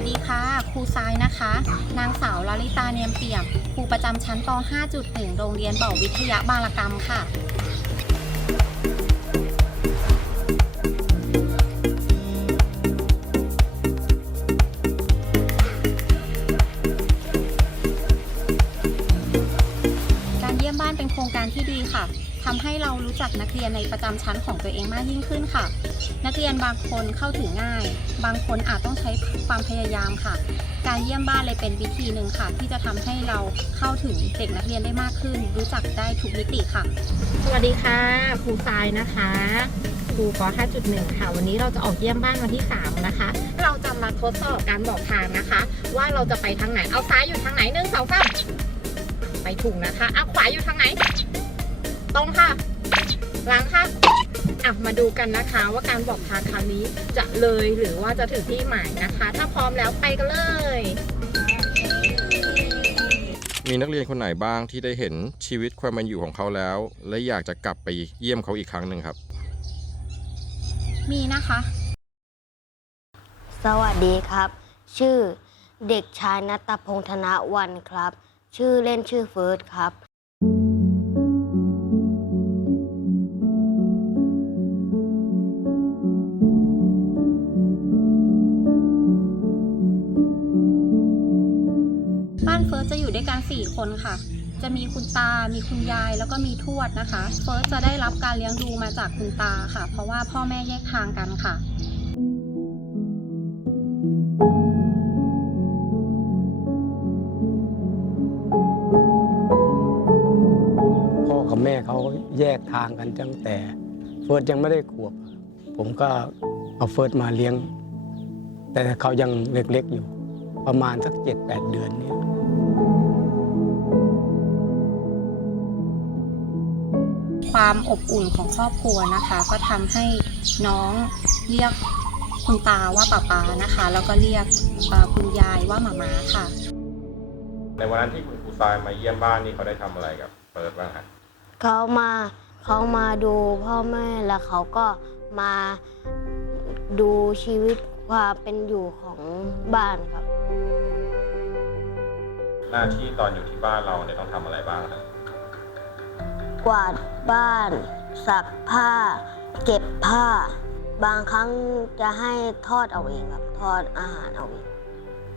วัสดีค่ะ ครูทรายนะคะ นางสาวลลิตาเนียมเปี่ยมครูประจำชั้นป .5.1 โรงเรียนบ่อวิทยาบางรกรรมค่ะ การเยี่ยมบ้านเป็นโครงการที่ดีค่ะ ทำให้เรารู้จักนักเรียนในประจำชั้นของตัวเองมากยิ่งขึ้นค่ะ นักเรียนบางคนเข้าถึงง่าย บางคนอาจต้องใช้ความพยายามค่ะ การเยี่ยมบ้านเลยเป็นวิธีหนึ่งค่ะ ที่จะทำให้เราเข้าถึงเด็กนักเรียนได้มากขึ้น รู้จักได้ทุกมิติค่ะ สวัสดีค่ะครูทรายนะคะครูป 5.1 ค่ะ วันนี้เราจะออกเยี่ยมบ้านวันที่ 3 นะคะ เราจะมาทดสอบการบอกทางนะคะ ว่าเราจะไปทางไหน เอาซ้ายอยู่ทางไหนหนึ่งสองสามไปถูกนะคะเอาขวาอยู่ทางไหน ตรงค่ะ หลังค่ะอะมาดูกันนะคะว่าการบอกทางคราวนี้จะเลยหรือว่าจะถึงที่หมายนะคะ ถ้าพร้อมแล้วไปกันเลย มีนักเรียนคนไหนบ้างที่ได้เห็นชีวิตความเป็นอยู่ของเขาแล้ว และอยากจะกลับไปเยี่ยมเขาอีกครั้งหนึ่งครับ มีนะคะ สวัสดีครับ ชื่อเด็กชายนัตพงษ์ธนวันครับ ชื่อเล่นชื่อเฟิร์สครับ บ้านเฟิร์สจะอยู่ด้วยกัน 4 คนค่ะ จะมีคุณตา มีคุณยาย แล้วก็มีทวดนะคะ เฟิร์สจะได้รับการเลี้ยงดูมาจากคุณตาค่ะ เพราะว่าพ่อแม่แยกทางกันค่ะพ่อกับแม่เขาแยกทางกันตั้งแต่เฟิร์สยังไม่ได้ขวบ ผมก็เอาเฟิร์สมาเลี้ยง แต่เขายังเล็กๆอยู่ประมาณสักเจ็ดแปดเดือนเนี้ ความอบอุ่นของครอบครัวนะคะ ก็ทำให้น้องเรียกคุณตาว่าป้าปานะคะ แล้วก็เรียกเอ่อคุณยายว่าหมามาค่ะ ในวันนั้นที่คุณครูทรายมาเยี่ยมบ้านนี่เขาได้ทำอะไรกับเปิดบ้างครับเขามาเขามาดูพ่อแม่แล้วเขาก็มาดูชีวิตความเป็นอยู่ของบ้านครับ หน้าที่ตอนอยู่ที่บ้านเราเนี่ยต้องทำอะไรบ้างครับ กวาดบ้านซักผ้า เก็บผ้า บางครั้งจะให้ทอดเอาเองครับ ทอดอาหารเอาเอง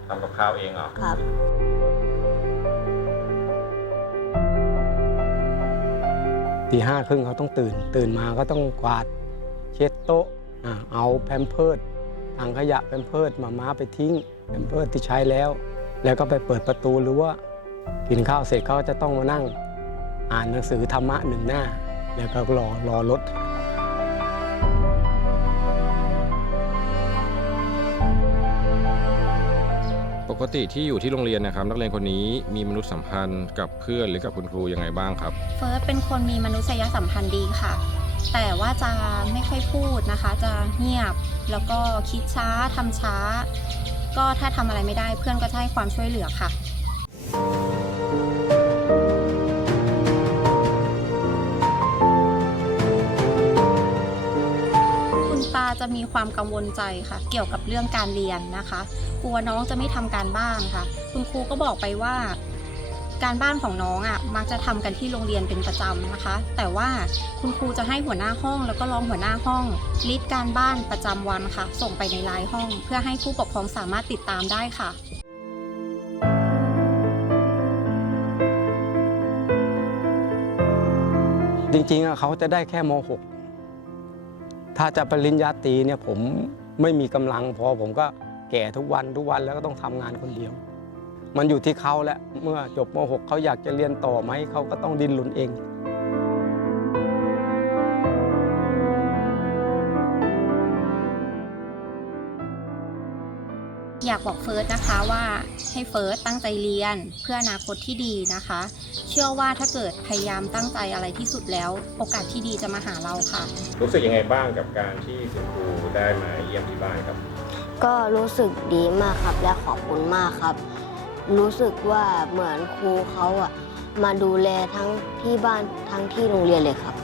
ทำกับข้าวเองเหรอ ครับ ตีห้าครึ่งเขาต้องตื่น ตื่นมาก็ต้องกวาด เช็ดโต๊ะอ่าเอาแพมเพิร์ดถังขยะแพมเพิร์ดมาม้าไปทิ้งแพมเพิร์ดที่ใช้แล้ว แล้วก็ไปเปิดประตูหรือว่ากินข้าวเสร็จเขาก็จะต้องมานั่ง อ่านหนังสือธรรมะหนึ่งหน้า แล้วก็รอรอรถปกติที่อยู่ที่โรงเรียนนะครับ นักเรียนคนนี้มีมนุษยสัมพันธ์กับเพื่อนหรือกับคุณครูยังไงบ้างครับ เฟิร์สเป็นคนมีมนุษยสัมพันธ์ดีค่ะ แต่ว่าจะไม่ค่อยพูดนะคะ จะเงียบแล้วก็คิดช้าทำช้า ก็ถ้าทำอะไรไม่ได้เพื่อนก็จะให้ความช่วยเหลือค่ะ จะมีความกังวลใจค่ะ เกี่ยวกับเรื่องการเรียนนะคะ กลัวน้องจะไม่ทำการบ้านค่ะ คุณครูก็บอกไปว่า การบ้านของน้องอะมักจะทำกันที่โรงเรียนเป็นประจำนะคะ แต่ว่าคุณครูจะให้หัวหน้าห้อง แล้วก็รองหัวหน้าห้องลิสต์การบ้านประจำวันค่ะ ส่งไปในไลน์ห้อง เพื่อให้ผู้ปกครองสามารถติดตามได้ค่ะจริงๆเขาจะได้แค่ม .6 ถ้าจะปริญญาตรีเนี่ยผมไม่มีกำลังพอผมก็แก่ทุกวันทุกวันแล้วก็ต้องทำงานคนเดียว มันอยู่ที่เขาแหละเมื่อจบม .6 เขาอยากจะเรียนต่อไหมเขาก็ต้องดิ้นรนเอง อยากบอกเฟิร์สนะคะว่าให้เฟิร์สตั้งใจเรียนเพื่ออนาคตที่ดีนะคะ เชื่อว่าถ้าเกิดพยายามตั้งใจอะไรที่สุดแล้ว โอกาสที่ดีจะมาหาเราค่ะ รู้สึกยังไงบ้างกับการที่คุณครูได้มาเยี่ยมที่บ้านครับ ก็รู้สึกดีมากครับ และขอบคุณมากครับ รู้สึกว่าเหมือนครูเขาอะมาดูแลทั้งที่บ้านทั้งที่โรงเรียนเลยครับ